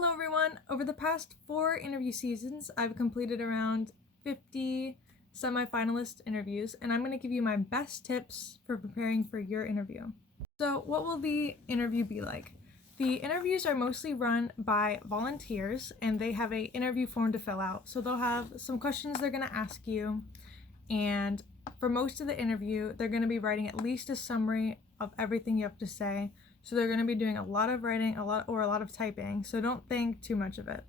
Hello everyone! Over the past 4 interview seasons, I've completed around 50 semi-finalist interviews, and I'm going to give you my best tips for preparing for your interview. So what will the interview be like? The interviews are mostly run by volunteers, and they have an interview form to fill out. So they'll have some questions they're going to ask you, and for most of the interview, they're going to be writing at least a summary of everything you have to say. So they're going to be doing a lot of writing, a lot of typing, so don't think too much of it.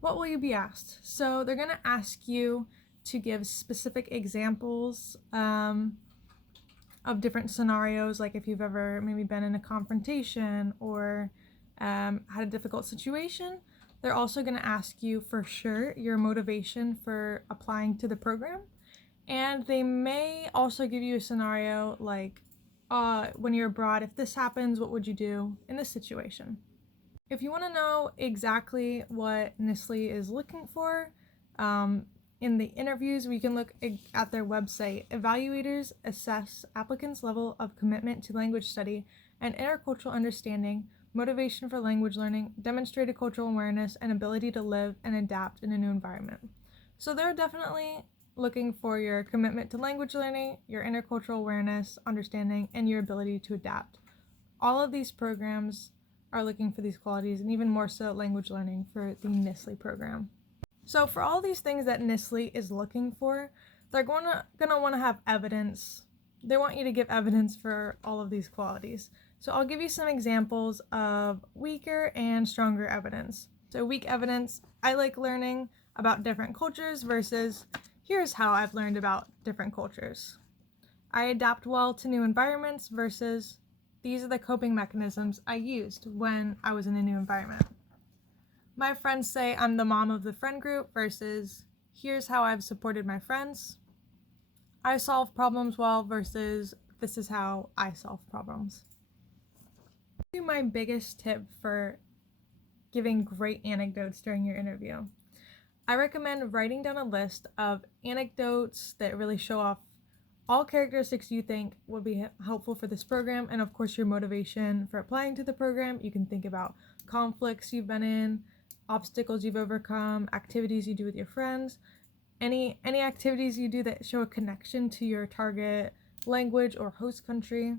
What will you be asked? So they're going to ask you to give specific examples of different scenarios, like if you've ever maybe been in a confrontation or had a difficult situation. They're also going to ask you for sure your motivation for applying to the program. And they may also give you a scenario like, when you're abroad, if this happens, what would you do in this situation? If you want to know exactly what NSLI-Y is looking for in the interviews, we can look at their website. Evaluators assess applicants' level of commitment to language study and intercultural understanding, motivation for language learning, demonstrated cultural awareness, and ability to live and adapt in a new environment. So they're definitely looking for your commitment to language learning, your intercultural awareness, understanding, and your ability to adapt. All of these programs are looking for these qualities, and even more so language learning for the NSLI-Y program. So for all these things that NSLI-Y is looking for, they're gonna want to have evidence. They want you to give evidence for all of these qualities. So I'll give you some examples of weaker and stronger evidence. So weak evidence, I like learning about different cultures versus here's how I've learned about different cultures. I adapt well to new environments versus these are the coping mechanisms I used when I was in a new environment. My friends say I'm the mom of the friend group versus here's how I've supported my friends. I solve problems well versus this is how I solve problems. My biggest tip for giving great anecdotes during your interview. I recommend writing down a list of anecdotes that really show off all characteristics you think would be helpful for this program, and of course your motivation for applying to the program. You can think about conflicts you've been in, obstacles you've overcome, activities you do with your friends, any activities you do that show a connection to your target language or host country.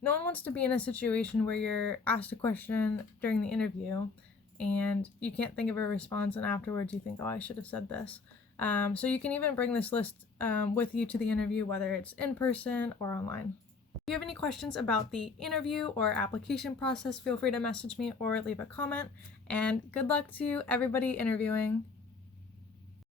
No one wants to be in a situation where you're asked a question during the interview and you can't think of a response, and afterwards you think, oh, I should have said this. So you can even bring this list with you to the interview, whether it's in person or online. If you have any questions about the interview or application process, feel free to message me or leave a comment. And good luck to everybody interviewing.